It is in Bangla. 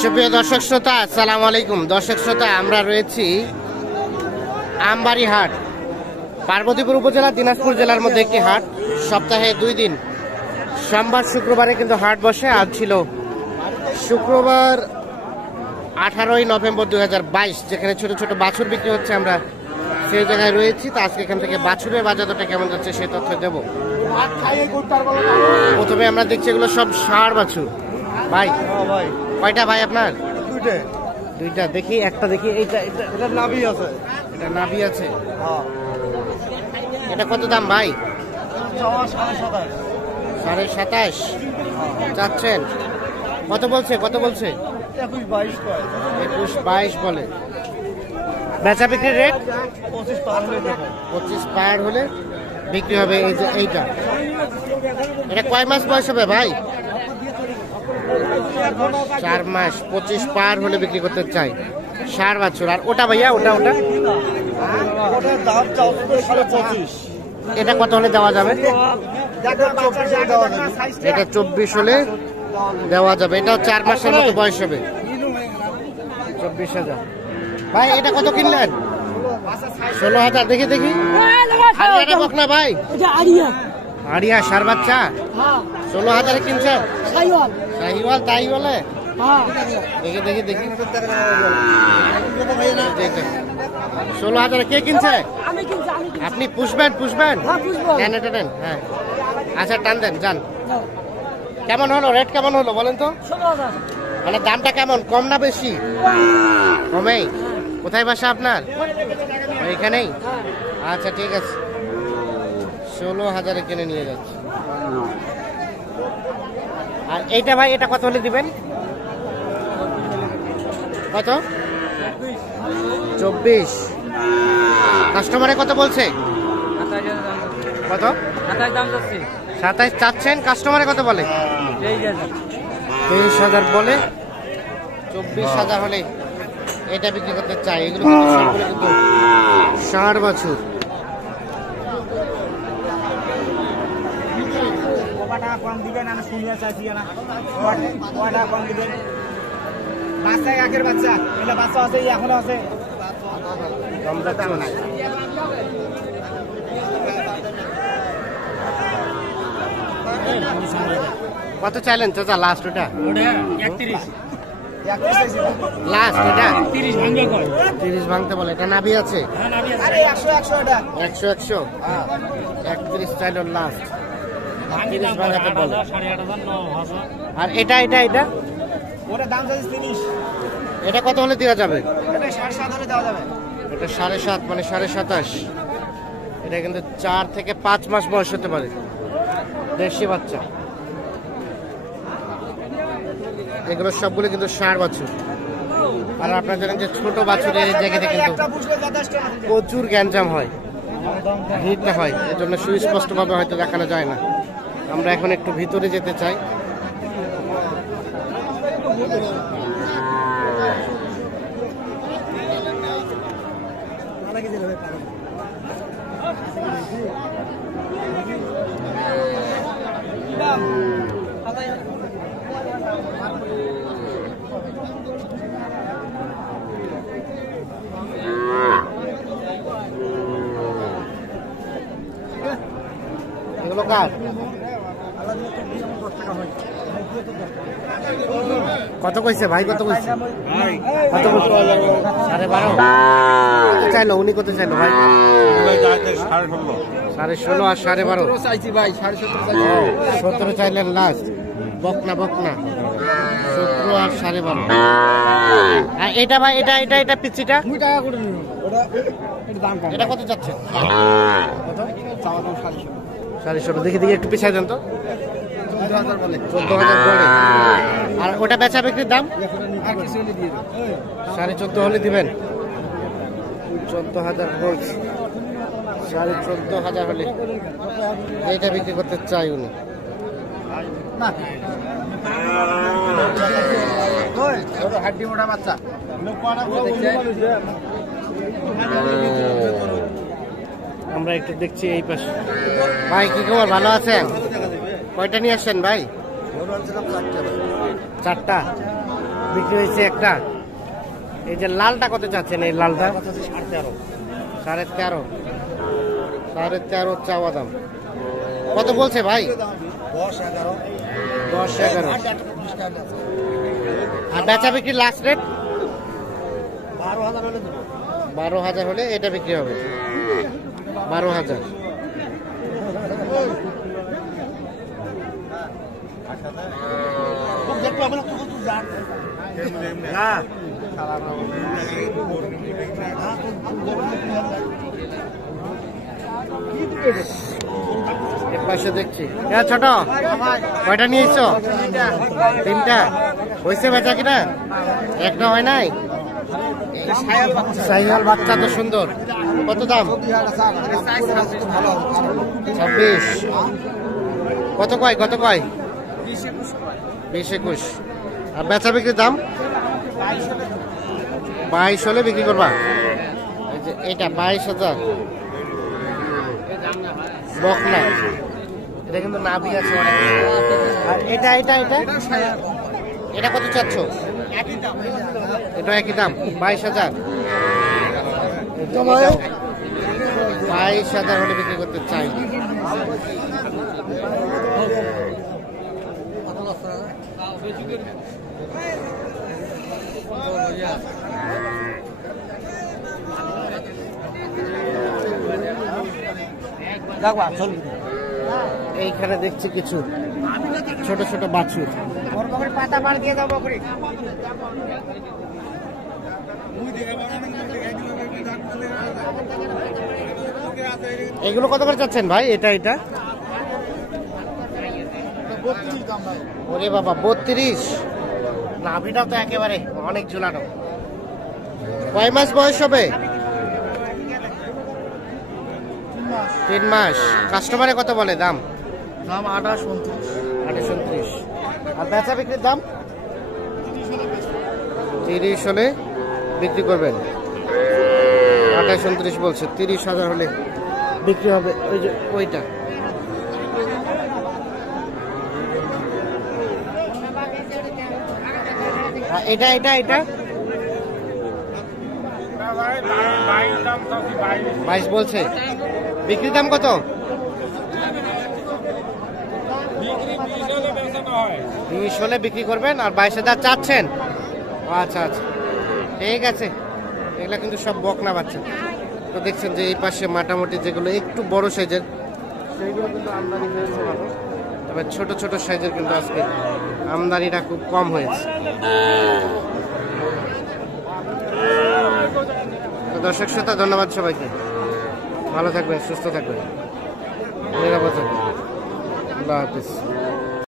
সুপ্রিয় দর্শক শ্রোতা, আসসালামু আলাইকুম। দর্শক শ্রোতা, আমরা রয়েছি আমবাড়ি হাট, পার্বতীপুর উপজেলা, দিনাজপুর জেলার মধ্যে একটি হাট। সপ্তাহে 2 দিন, সোমবার শুক্রবারে কিন্তু হাট বসে। আজ ছিল শুক্রবার 18ই নভেম্বর 2022, যেখানে ছোট ছোট বাছুর বিক্রি হচ্ছে। আমরা সেই জায়গায় রয়েছি। তো আজকে এখান থেকে বাছুরের বাজারটা কেমন যাচ্ছে সেই তথ্য দেবো। প্রথমে আমরা দেখছি এগুলো সব ষাঁড় বাছুর। ভাই কয়টা ভাই আপনার? দুইটা। দেখি একটা, দেখি এইটা। এটা নাভি আছে, এটা নাভি আছে। এটা কত দাম ভাই? 27.5 চাচ্ছেন? কত বলছে? 21-22 বলে। বেচা বিক্রির রেট 25 পার হলে বিক্রি হবে। এই যে এইটা, এটা কয় মাস বয়স হবে ভাই? 4 মাস। 25 পার হলে বিক্রি করতে চাই। ষাঁড় বাছুর। আর ওটা ভাইয়া, ওটা এটা কত হলে দেওয়া যাবে? এটা 24 হলে দেওয়া যাবে। এটা 4 মাসের মতো বয়স হবে। 24,000 ভাই। এটা কত কিনলেন? 16,000। দেখি আরিয়াটা বকনা ভাই, আরিয়া ষাঁড় বাচ্চা। 16,000 কিনছেন? শাহিওয়াল তাই বলে? দেখি 16,000 কে কিনছে? আপনি পুষবেন? নেন। হ্যাঁ আচ্ছা, টান দেন, যান। কেমন হলো রেট? কেমন হলো বলেন তো? মানে দামটা কেমন, কম না বেশি? কমেই। কোথায় বাসা আপনার? এখানেই। আচ্ছা ঠিক আছে, 16,000 কিনে নিয়ে যাচ্ছি। আর এইটা ভাই, এটা কত হলে দিবেন? কত? 24। কাস্টমারে কত বলছে? কত? 27 চাচ্ছেন। কাস্টমারে কত বলে? 23,000 বলে। 24,000 হলে এটা বিক্রি করতে চাই। এগুলো কিন্তু সবগুলো কিন্তু ষাঁড় বাছুর। কত চাইলেন চাচা লাস্ট? ওটা 31 লাস্ট। এটা 30 ভাঙতে বলে। এটা নাভি আছে? 100 31 চাইল লাস্ট। 30 ভাঙাতে বলে। আর এটা এটা কত হলে দেওয়া যাবে? এটা 7.5 মানে 27.5। এটা কিন্তু 4 থেকে 5 মাস বয়স হতে পারে, দেশি বাচ্চা। এগুলো সবগুলো কিন্তু ষাঁড় বাছুর। আর আপনারা জানেন যে ছোট বাছুরের এই জায়গাতে কিন্তু প্রচুর গ্যাঞ্জাম হয়, ভিড়টা হয়। এর জন্য সুস্পষ্টভাবে হয়তো দেখানো যায় না। আমরা এখন একটু ভিতরে যেতে চাই। এগুলো কার? কত কইছে ভাই? কত কইছে? 12.5 চাইলো। উনি কত চাইলো ভাই? 16.5 আর 12.5 চাইছি ভাই। 17 চাইলেন লাস্ট। বকনা 17 আর 12.5। আর এটা ভাই, এটা পিচ্ছিটা এটা কত যাচ্ছে? কত? 450। দেখি একটু পিছাই দেন তো। 14,000 বলে। আর ওটা বেচা বিক্রির দাম 14.5 হলে দিবেন। 14,000 বলছে। 14,500 হলে এইটা বিক্রি করতে চাই উনি। হাড্ডি মোটা বাচ্চা। আমরা একটু দেখছি এই পাশে। ভাই কি খবর, ভালো আছেন? কয়টা নিয়ে আসছেন ভাই? চারটা বিক্রি হয়েছে একটা। এই যে লালটা কত চাচ্ছেন? এই লালটা 13.5 13.5 চাওয়া দাম। কত বলছে ভাই? 10-11। আর বেচা বিক্রি লাস্ট রেট 12,000 হলে এটা বিক্রি হবে। 12,000। পাশে দেখছি ছোট কয়টা নিয়েছ? 3টা। হয়েছে বেচা কিনা? একটা হয় নাই। সাইয়াল বাচ্চা তো সুন্দর। কত দাম? 26। কত কয়? 20-21। আর বেচা বিক্রির দাম 22 হলে বিক্রি করবা। এই যে এটা 22,000 বকনা। এটা কিন্তু নাভি আছে অনেক। আর এটা এটা কত চাচ্ছ? এটা একই দাম 22,000। 22,000 হলে বিক্রি করতে চাই। এইখানে দেখছি কিছু ছোট ছোট বাছুর। পাতা মার দিয়ে দাও বকরি। এগুলো কত করে চাচ্ছেন ভাই? এটা ওরে বাবা 32। নাভিটা তো একেবারে অনেক ঝুলানো। কয় মাস বয়স হবে? 3 মাস। কাস্টমারে কত বলে দাম? 28-29। আর বেচা বিক্রির দাম 30 হলে বিক্রি করবেন। 28-29 বলছে। 30,000 হলে বিক্রি হবে। ওই যে ওইটা এটা 22 বলছে। বিক্রির দাম কত? 20 হলে বিক্রি করবেন। আর 22,000 চাচ্ছেন? আচ্ছা ঠিক আছে। এগুলা কিন্তু সব বকনা বাচ্চা। তো দেখছেন যে এই পাশে মোটামুটি যেগুলো একটু বড় সাইজের সেইগুলো কিন্তু আমদানি হয়েছে ভালো। তবে ছোট ছোট সাইজের কিন্তু আজকে আমদানিটা খুব কম হয়েছে। তো দর্শক শ্রোতা ধন্যবাদ সবাইকে। ভালো থাকবেন, সুস্থ থাকবেন, নিরাপদ থাকবেন। আল্লাহ হাফিজ।